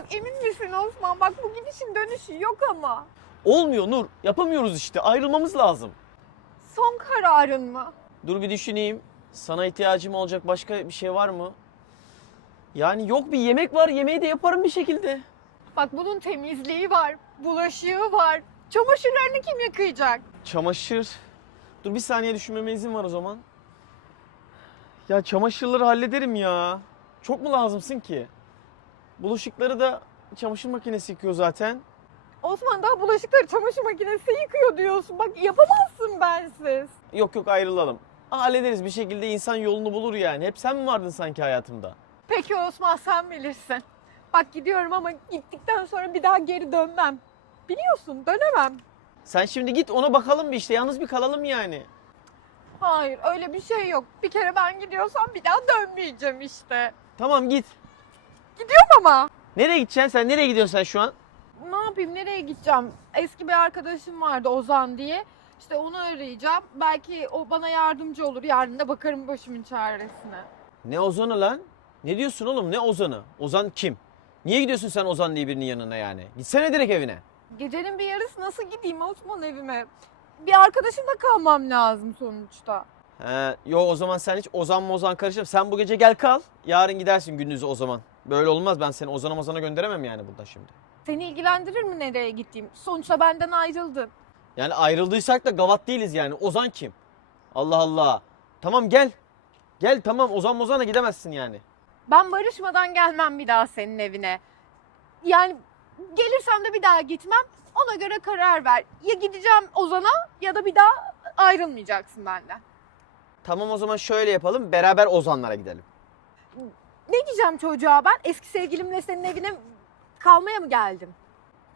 Bak emin misin Osman? Bak bu gidişin dönüşü yok ama. Olmuyor Nur. Yapamıyoruz işte. Ayrılmamız lazım. Son kararın mı? Dur bir düşüneyim. Sana ihtiyacım olacak başka bir şey var mı? Yani yok bir yemek var. Yemeği de yaparım bir şekilde. Bak bunun temizliği var, bulaşığı var. Çamaşırlarını kim yıkayacak? Çamaşır. Dur bir saniye düşünmeme izin var o zaman. Ya çamaşırları hallederim ya. Çok mu lazımsın ki? Bulaşıkları da çamaşır makinesi yıkıyor zaten. Osman daha bulaşıkları çamaşır makinesi yıkıyor diyorsun. Bak yapamazsın bensiz. Yok yok ayrılalım. Hallederiz bir şekilde insan yolunu bulur yani. Hep sen mi vardın sanki hayatımda? Peki Osman sen bilirsin. Bak gidiyorum ama gittikten sonra bir daha geri dönmem. Biliyorsun dönemem. Sen şimdi git ona bakalım bir işte. Yalnız bir kalalım yani. Hayır öyle bir şey yok. Bir kere ben gidiyorsam bir daha dönmeyeceğim işte. Tamam git. Gidiyorum ama. Nereye gideceksin sen? Nereye gidiyorsun sen şu an? Ne yapayım nereye gideceğim? Eski bir arkadaşım vardı Ozan diye. İşte onu arayacağım. Belki o bana yardımcı olur. Yarın da bakarım başımın çaresine. Ne Ozan'ı lan? Ne diyorsun oğlum? Ne Ozan'ı? Ozan kim? Niye gidiyorsun sen Ozan diye birinin yanına yani? Gitsene direkt evine. Gecenin bir yarısı nasıl gideyim Osman evime? Bir arkadaşımla kalmam lazım sonuçta. He, yo o zaman sen hiç Ozan Mozan karışma. Sen bu gece gel kal. Yarın gidersin gündüzü o zaman. Böyle olmaz. Ben seni Ozan'a Mozan'a gönderemem yani burada şimdi. Seni ilgilendirir mi nereye gittiğim? Sonuçta benden ayrıldın. Yani ayrıldıysak da gavat değiliz yani. Ozan kim? Allah Allah. Tamam gel. Gel tamam Ozan Mozan'a gidemezsin yani. Ben barışmadan gelmem bir daha senin evine. Yani gelirsem de bir daha gitmem. Ona göre karar ver. Ya gideceğim Ozan'a ya da bir daha ayrılmayacaksın benden. Tamam o zaman şöyle yapalım. Beraber Ozanlara gidelim. Ne diyeceğim çocuğa ben? Eski sevgilimle senin evine kalmaya mı geldim?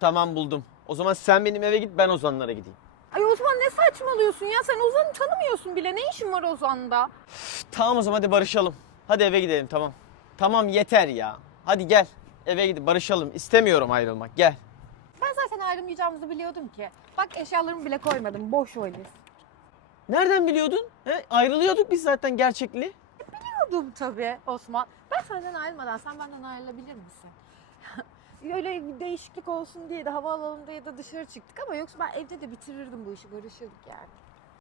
Tamam buldum. O zaman sen benim eve git ben Ozanlara gideyim. Ay Osman ne saçmalıyorsun ya? Sen Ozan'ı tanımıyorsun bile. Ne işin var Ozan'da? Tamam o zaman hadi barışalım. Hadi eve gidelim tamam. Tamam yeter ya. Hadi gel. Eve gidip barışalım. İstemiyorum ayrılmak. Gel. Ben zaten ayrılmayacağımızı biliyordum ki. Bak eşyalarımı bile koymadım. Boş valiz. Nereden biliyordun? He? Ayrılıyorduk biz zaten gerçekli. Biliyordum tabii Osman. Senden ayrılmadan sen benden ayrılabilir misin? Öyle bir değişiklik olsun diye de havaalanında ya da dışarı çıktık ama yoksa ben evde de bitirirdim bu işi barışırdık yani.